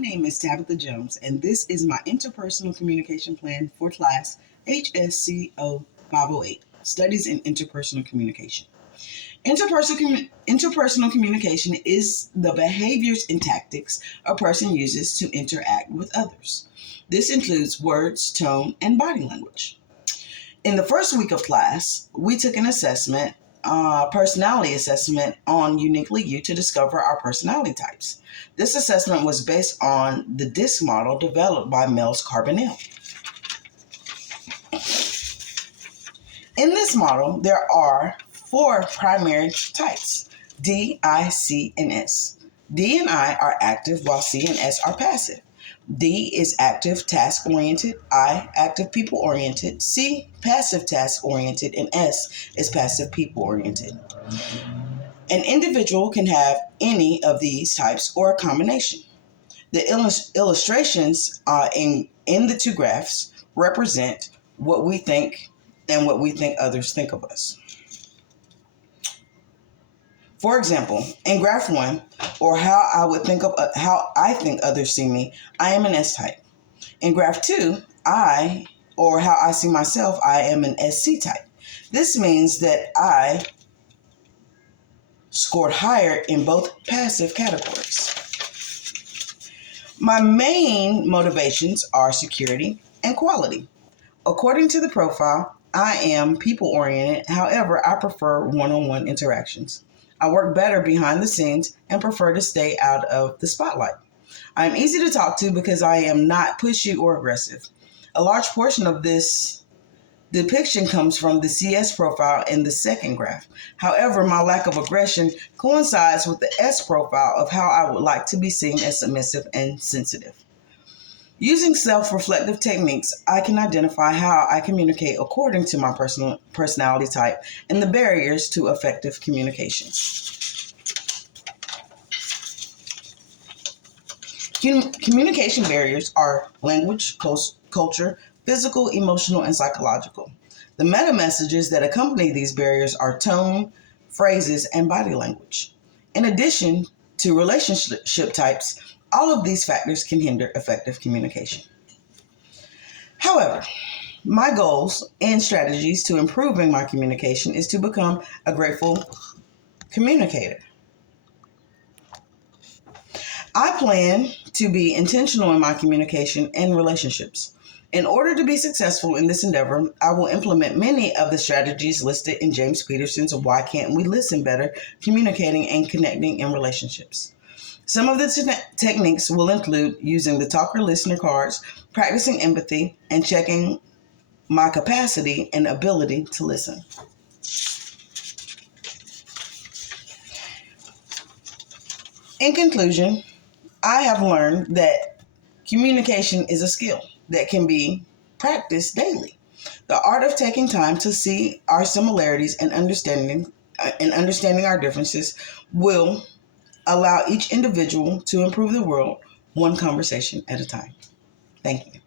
name is Tabitha Jones, and this is my interpersonal communication plan for class HSCO 508, Studies in Interpersonal Communication. Interpersonal communication is the behaviors and tactics a person uses to interact with others. This includes words, tone, and body language. In the first week of class, we took an assessment, personality assessment on Uniquely You to discover our personality types. This assessment was based on the DISC model developed by Mel's Carbonell. In this model, there are four primary types: D, I, C, and S. D and I are active while C and S are passive. D is active, task-oriented, I, active, people-oriented, C, passive, task-oriented, and S is passive, people-oriented. An individual can have any of these types or a combination. The illustrations in the two graphs represent what we think and what we think others think of us. For example, in graph 1, or how I think others see me, I am an S type. In graph 2, or how I see myself, I am an SC type. This means that I scored higher in both passive categories. My main motivations are security and quality. According to the profile, I am people-oriented. However, I prefer one-on-one interactions. I work better behind the scenes and prefer to stay out of the spotlight. I am easy to talk to because I am not pushy or aggressive. A large portion of this depiction comes from the CS profile in the second graph. However, my lack of aggression coincides with the S profile of how I would like to be seen as submissive and sensitive. Using self-reflective techniques, I can identify how I communicate according to my personality type and the barriers to effective communication. Communication barriers are language, culture, physical, emotional, and psychological. The meta messages that accompany these barriers are tone, phrases, and body language. In addition to relationship types, all of these factors can hinder effective communication. However, my goals and strategies to improving my communication is to become a grateful communicator. I plan to be intentional in my communication and relationships. In order to be successful in this endeavor, I will implement many of the strategies listed in James Peterson's Why Can't We Listen Better? Communicating and Connecting in Relationships. Some of the techniques will include using the talker-listener cards, practicing empathy, and checking my capacity and ability to listen. In conclusion, I have learned that communication is a skill that can be practiced daily. The art of taking time to see our similarities and understanding our differences will allow each individual to improve the world one conversation at a time. Thank you.